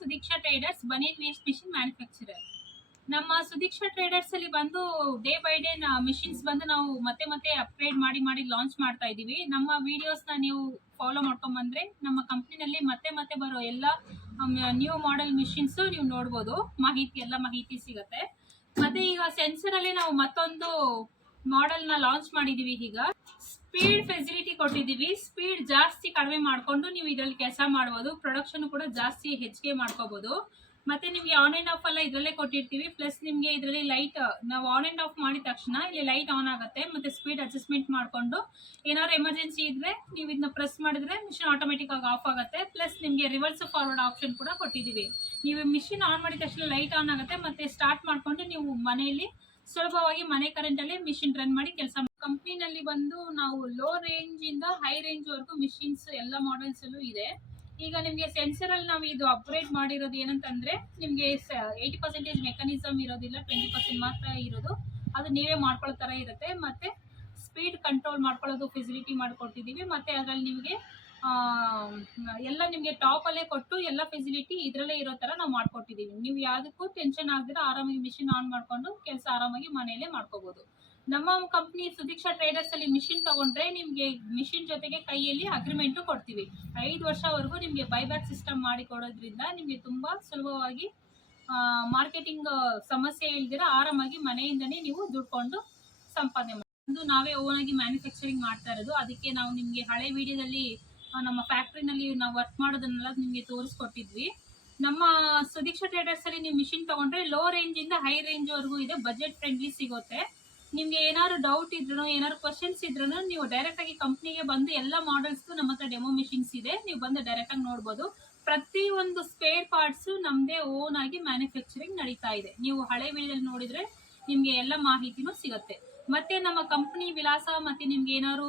Sudeeksha traders banian waste machine manufacturer. ನಮ್ಮ Sudiksha traders ಅಲ್ಲಿ ಬಂದು ಡೇ ಬೈ ಡೇ ಮಿಷಿನ್ಸ್ ಬಂದು ನಾವು ಮತ್ತೆ ಮತ್ತೆ ಅಪ್ಗ್ರೇಡ್ ಮಾಡಿ ಲಾಂಚ್ ಮಾಡ್ತಾ ಇದೀವಿ. ನಮ್ಮ ವಿಡಿಯೋಸ್ನ ನೀವು ಫಾಲೋ ಮಾಡ್ಕೊಂಡ್ ಬಂದ್ರೆ ನಮ್ಮ ಕಂಪ್ನಿನಲ್ಲಿ ಮತ್ತೆ ಮತ್ತೆ ಬರೋ ಎಲ್ಲ ನ್ಯೂ ಮಾಡೆಲ್ ಮಿಷಿನ್ಸ್ ನೀವು ನೋಡ್ಬೋದು. ಎಲ್ಲ ಮಾಹಿತಿ ಸಿಗುತ್ತೆ. ಮತ್ತೆ ಈಗ ಸೆನ್ಸರ್ ಅಲ್ಲಿ ನಾವು ಮತ್ತೊಂದು ಮಾಡೆಲ್ ನ ಲಾಂಚ್ ಮಾಡಿದೀವಿ. ಈಗ ಸ್ಪೀಡ್ ಫೆಸಿಲಿಟಿ ಕೊಟ್ಟಿದ್ದೀವಿ. ಸ್ಪೀಡ್ ಜಾಸ್ತಿ ಕಡಿಮೆ ಮಾಡ್ಕೊಂಡು ನೀವು ಇದರಲ್ಲಿ ಕೆಲಸ ಮಾಡ್ಬೋದು. ಪ್ರೊಡಕ್ಷನ್ ಕೂಡ ಜಾಸ್ತಿ ಹೆಚ್ಚಿಗೆ ಮಾಡ್ಕೋಬಹುದು. ಮತ್ತೆ ನಿಮ್ಗೆ ಆನ್ ಅಂಡ್ ಆಫ್ ಎಲ್ಲ ಇದರಲ್ಲೇ ಕೊಟ್ಟಿರ್ತೀವಿ. ಪ್ಲಸ್ ನಿಮ್ಗೆ ಇದರಲ್ಲಿ ಲೈಟ್ ನಾವು ಆನ್ ಅಂಡ್ ಆಫ್ ಮಾಡಿದ ತಕ್ಷಣ ಇಲ್ಲಿ ಲೈಟ್ ಆನ್ ಆಗುತ್ತೆ. ಮತ್ತೆ ಸ್ಪೀಡ್ ಅಡ್ಜಸ್ಟ್ಮೆಂಟ್ ಮಾಡ್ಕೊಂಡು ಏನಾದ್ರು ಎಮರ್ಜೆನ್ಸಿ ಇದ್ರೆ ನೀವು ಇದನ್ನ ಪ್ರೆಸ್ ಮಾಡಿದ್ರೆ ಮಿಷಿನ್ ಆಟೋಮೆಟಿಕ್ ಆಗಿ ಆಫ್ ಆಗುತ್ತೆ. ಪ್ಲಸ್ ನಿಮ್ಗೆ ರಿವರ್ಸ್ ಫಾರ್ವರ್ಡ್ ಆಪ್ಷನ್ ಕೂಡ ಕೊಟ್ಟಿದ್ದೀವಿ. ನೀವು ಮಿಷಿನ್ ಆನ್ ಮಾಡಿದ ತಕ್ಷಣ ಲೈಟ್ ಆನ್ ಆಗುತ್ತೆ. ಮತ್ತೆ ಸ್ಟಾರ್ಟ್ ಮಾಡ್ಕೊಂಡು ನೀವು ಮನೆಯಲ್ಲಿ ಸುಲಭವಾಗಿ ಮನೆ ಕರೆಂಟ್ ಅಲ್ಲಿ ಮಿಷಿನ್ ರನ್ ಮಾಡಿ ಕೆಲಸ. ಕಂಪ್ನಿನಲ್ಲಿ ಬಂದು ನಾವು ಲೋ ರೇಂಜ್ ಇಂದ ಹೈ ರೇಂಜ್ ವರೆಗೂ ಮಿಷಿನ್ಸ್ ಎಲ್ಲ ಮಾಡೆಲ್ಸ್ ಅಲ್ಲೂ ಇದೆ. ಈಗ ನಿಮಗೆ ಸೆನ್ಸರ್ ಅಲ್ಲಿ ನಾವು ಇದು ಅಪ್ಗ್ರೇಡ್ ಮಾಡಿರೋದು ಏನಂತಂದ್ರೆ ನಿಮಗೆ 80% ಮೆಕಾನಿಸಮ್ ಇರೋದಿಲ್ಲ, 20% ಮಾತ್ರ ಇರೋದು. ಅದು ನೀವೇ ಮಾಡ್ಕೊಳ್ಳೋ ತರ ಇರುತ್ತೆ. ಮತ್ತೆ ಸ್ಪೀಡ್ ಕಂಟ್ರೋಲ್ ಮಾಡ್ಕೊಳ್ಳೋದು ಫೆಸಿಲಿಟಿ ಮಾಡಿಕೊಟ್ಟಿದ್ದೀವಿ. ಮತ್ತೆ ಅದರಲ್ಲಿ ನಿಮಗೆ ಎಲ್ಲ ನಿಮಗೆ ಟಾಪ್ ಅಲ್ಲೇ ಕೊಟ್ಟು ಎಲ್ಲ ಫೆಸಿಲಿಟಿ ಇದರಲ್ಲೇ ಇರೋ ತರ ನಾವು ಮಾಡ್ಕೊಟ್ಟಿದ್ದೀವಿ. ನೀವು ಯಾವುದಕ್ಕೂ ಟೆನ್ಷನ್ ಆಗದಿರ ಆರಾಮಾಗಿ ಮಿಷಿನ್ ಆನ್ ಮಾಡ್ಕೊಂಡು ಕೆಲಸ ಆರಾಮಾಗಿ ಮನೆಯಲ್ಲೇ ಮಾಡ್ಕೋಬಹುದು. ನಮ್ಮ ಕಂಪ್ನಿ ಸುದೀಕ್ಷಾ ಟ್ರೇಡರ್ಸ್ ಅಲ್ಲಿ ಮಿಷಿನ್ ತಗೊಂಡ್ರೆ ನಿಮ್ಗೆ ಮಿಷಿನ್ ಜೊತೆಗೆ ಕೈಯಲ್ಲಿ ಅಗ್ರಿಮೆಂಟ್ ಕೊಡ್ತೀವಿ. 5 ವರ್ಷವರೆಗೂ ನಿಮ್ಗೆ ಬೈಬ್ಯಾಕ್ ಸಿಸ್ಟಮ್ ಮಾಡಿ ಕೊಡೋದ್ರಿಂದ ನಿಮ್ಗೆ ತುಂಬಾ ಸುಲಭವಾಗಿ ಮಾರ್ಕೆಟಿಂಗ್ ಸಮಸ್ಯೆ ಇಲ್ದಿರ ಆರಾಮಾಗಿ ಮನೆಯಿಂದನೇ ನೀವು ದುಡ್ಕೊಂಡು ಸಂಪಾದನೆ ಮಾಡಿ. ನಾವೇ ಓನ್ ಆಗಿ ಮ್ಯಾನುಫ್ಯಾಕ್ಚರಿಂಗ್ ಮಾಡ್ತಾ ಇರೋದು. ಅದಕ್ಕೆ ನಾವು ನಿಮ್ಗೆ ಹಳೆ ವಿಡಿಯೋದಲ್ಲಿ ನಮ್ಮ ಫ್ಯಾಕ್ಟ್ರಿನಲ್ಲಿ ನಾವು ವರ್ಕ್ ಮಾಡೋದನ್ನೆಲ್ಲ ನಿಮ್ಗೆ ತೋರಿಸ್ಕೊಟ್ಟಿದ್ವಿ. ನಮ್ಮ ಸುದೀಕ್ಷಾ ಟ್ರೇಡರ್ಸ್ ಅಲ್ಲಿ ನೀವು ಮಿಷಿನ್ ತಗೊಂಡ್ರೆ ಲೋ ರೇಂಜ್ ಇಂದ ಹೈ ರೇಂಜ್ ವರೆಗೂ ಇದೆ. ಬಜೆಟ್ ಫ್ರೆಂಡ್ಲಿ ಸಿಗುತ್ತೆ. ನಿಮ್ಗೆ ಏನಾದ್ರು ಡೌಟ್ ಇದ್ರು ಏನಾದ್ರು ಕ್ವಶನ್ಸ್ ಇದ್ರು ನೀವು ಡೈರೆಕ್ಟ್ ಆಗಿ ಕಂಪ್ನಿಗೆ ಬಂದು ಎಲ್ಲ ಮಾಡೆಲ್ಸ್ ನಮ್ಮ ಹತ್ರ ಡೆಮೋ ಮಿಷಿನ್ಸ್ ಇದೆ. ನೀವು ಬಂದು ಡೈರೆಕ್ಟ್ ಆಗಿ ನೋಡ್ಬೋದು. ಪ್ರತಿ ಒಂದು ಸ್ಪೇರ್ ಪಾರ್ಟ್ಸ್ ನಮ್ದೇ ಓನ್ ಆಗಿ ಮ್ಯಾನುಫ್ಯಾಕ್ಚರಿಂಗ್ ನಡೀತಾ ಇದೆ. ನೀವು ಹಳೆ ವಿಡಿಯೋದಲ್ಲಿ ನೋಡಿದ್ರೆ ನಿಮ್ಗೆ ಎಲ್ಲ ಮಾಹಿತಿನೂ ಸಿಗುತ್ತೆ. ಮತ್ತೆ ನಮ್ಮ ಕಂಪ್ನಿ ವಿಳಾಸ ಮತ್ತೆ ನಿಮ್ಗೆ ಏನಾದ್ರು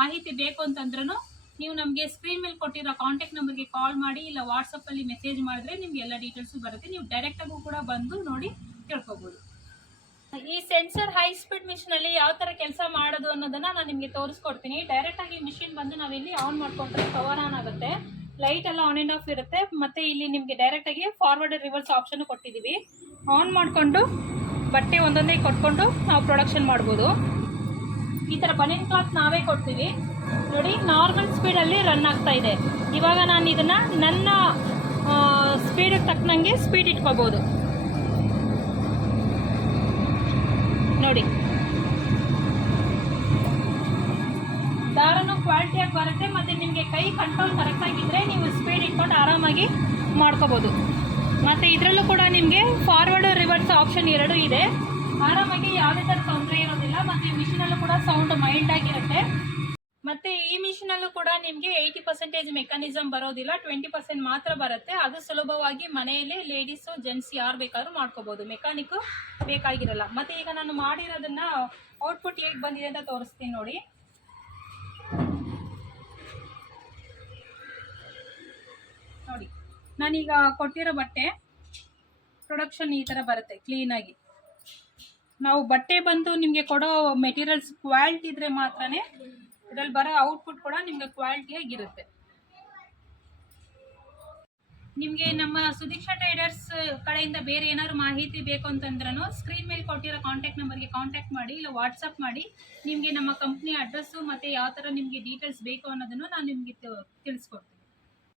ಮಾಹಿತಿ ಬೇಕು ಅಂತಂದ್ರೂ ನೀವು ನಮಗೆ ಸ್ಕ್ರೀನ್ ಮೇಲೆ ಕೊಟ್ಟಿರೋ ಕಾಂಟ್ಯಾಕ್ಟ್ ನಂಬರ್ಗೆ ಕಾಲ್ ಮಾಡಿ ಇಲ್ಲ ವಾಟ್ಸಪ್ ಅಲ್ಲಿ ಮೆಸೇಜ್ ಮಾಡಿದ್ರೆ ನಿಮ್ಗೆ ಎಲ್ಲ ಡೀಟೇಲ್ಸ್ ಬರುತ್ತೆ. ನೀವು ಡೈರೆಕ್ಟ್ ಆಗೂ ಕೂಡ ಬಂದು ನೋಡಿ ತಿಳ್ಕೊಬಹುದು. ಈ ಸೆನ್ಸರ್ ಹೈ ಸ್ಪೀಡ್ ಮಿಷಿನ್ ಅಲ್ಲಿ ಯಾವ ತರ ಕೆಲಸ ಮಾಡೋದು ಅನ್ನೋದನ್ನ ನಾನು ನಿಮ್ಗೆ ತೋರಿಸ್ಕೊಡ್ತೀನಿ. ಡೈರೆಕ್ಟ್ ಆಗಿ ಮಿಷಿನ್ ಬಂದು ನಾವಿಲ್ಲಿ ಆನ್ ಮಾಡ್ಕೊಂಡ್ರೆ ಪವರ್ ಆನ್ ಆಗುತ್ತೆ. ಲೈಟ್ ಎಲ್ಲ ಆನ್ ಅಂಡ್ ಆಫ್ ಇರುತ್ತೆ. ಮತ್ತೆ ಇಲ್ಲಿ ನಿಮ್ಗೆ ಡೈರೆಕ್ಟ್ ಆಗಿ ಫಾರ್ವರ್ಡ್ ರಿವರ್ಸ್ ಆಪ್ಷನ್ ಕೊಟ್ಟಿದೀವಿ. ಆನ್ ಮಾಡ್ಕೊಂಡು ಬಟ್ಟೆ ಒಂದೊಂದೇ ಕೊಟ್ಕೊಂಡು ನಾವು ಪ್ರೊಡಕ್ಷನ್ ಮಾಡ್ಬೋದು. ಈ ತರ ಬನಿಯನ್ ಕ್ಲಾತ್ ನಾವೇ ಕೊಡ್ತೀವಿ. ನೋಡಿ ನಾರ್ಮಲ್ ಸ್ಪೀಡ್ ಅಲ್ಲಿ ರನ್ ಆಗ್ತಾ ಇದೆ. ಇವಾಗ ನಾನು ಇದನ್ನ ನನ್ನ ಸ್ಪೀಡ್ ತಕ್ಕನಂಗೆ ಸ್ಪೀಡ್ ಇಟ್ಕೋಬಹುದು. ನೋಡಿ ದಾರನು ಕ್ವಾಲಿಟಿಯಾಗಿ ಬರುತ್ತೆ. ಮತ್ತೆ ನಿಮಗೆ ಕೈ ಕಂಟ್ರೋಲ್ ಕರೆಕ್ಟ್ ಆಗಿದ್ರೆ ನೀವು ಸ್ಪೀಡ್ ಇಟ್ಕೊಂಡು ಆರಾಮಾಗಿ ಮಾಡ್ಕೋಬಹುದು. ಮತ್ತೆ ಇದರಲ್ಲೂ ಕೂಡ ನಿಮಗೆ ಫಾರ್ವರ್ಡ್ ರಿವರ್ಸ್ ಆಪ್ಷನ್ 2 ಇದೆ. ಆರಾಮಾಗಿ ಯಾವುದೇ ಥರ ತೊಂದರೆ ಇರೋದಿಲ್ಲ. ಮತ್ತೆ ಮಿಷಿನಲ್ಲೂ ಕೂಡ ಸೌಂಡ್ ಮೈಲ್ಡ್ ಆಗಿರುತ್ತೆ. ಮತ್ತೆ ಈ ಮಿಷಿನ್ ಅಲ್ಲೂ ಕೂಡ ನಿಮಗೆ 80% ಮೆಕಾನಿಸಮ್ ಬರೋದಿಲ್ಲ, 20% ಮಾತ್ರ ಬರುತ್ತೆ. ಅದು ಸುಲಭವಾಗಿ ಮನೆಯಲ್ಲಿ ಲೇಡೀಸು ಜೆಂಟ್ಸ್ ಯಾರು ಬೇಕಾದ್ರೂ ಮಾಡ್ಕೋಬಹುದು. ಮೆಕ್ಯಾನಿಕ್ ಬೇಕಾಗಿರಲ್ಲ. ಮತ್ತೆ ಈಗ ನಾನು ಮಾಡಿರೋದನ್ನ ಔಟ್ಪುಟ್ ಹೇಗೆ ಬಂದಿದೆ ಅಂತ ತೋರಿಸ್ತೀನಿ ನೋಡಿ. ನೋಡಿ ನಾನೀಗ ಕೊಟ್ಟಿರೋ ಬಟ್ಟೆ ಪ್ರೊಡಕ್ಷನ್ ಈ ತರ ಬರುತ್ತೆ ಕ್ಲೀನ್ ಆಗಿ. ನಾವು ಬಟ್ಟೆ ಬಂದು ನಿಮಗೆ ಕೊಡೋ ಮೆಟೀರಿಯಲ್ಸ್ ಕ್ವಾಲಿಟಿ ಇದ್ರೆ ಮಾತ್ರನೇ ಇದ್ರಲ್ಲಿ ಬರೋ ಔಟ್ಪುಟ್ ಕೂಡ ನಿಮ್ಗೆ ಕ್ವಾಲಿಟಿಯಾಗಿರುತ್ತೆ. ನಿಮಗೆ ನಮ್ಮ ಸುದೀಕ್ಷಾ ಟ್ರೇಡರ್ಸ್ ಕಡೆಯಿಂದ ಬೇರೆ ಏನಾದ್ರು ಮಾಹಿತಿ ಬೇಕು ಅಂತಂದ್ರೂ ಸ್ಕ್ರೀನ್ ಮೇಲೆ ಕೊಟ್ಟಿರೋ ಕಾಂಟ್ಯಾಕ್ಟ್ ನಂಬರ್ಗೆ ಕಾಂಟ್ಯಾಕ್ಟ್ ಮಾಡಿ ಇಲ್ಲ ವಾಟ್ಸಪ್ ಮಾಡಿ. ನಿಮಗೆ ನಮ್ಮ ಕಂಪ್ನಿ ಅಡ್ರೆಸ್ಸು ಮತ್ತು ಯಾವ ಥರ ನಿಮಗೆ ಡೀಟೇಲ್ಸ್ ಬೇಕು ಅನ್ನೋದನ್ನು ನಾನು ನಿಮಗೆ ತಿಳಿಸ್ಕೊಡ್ತೀನಿ.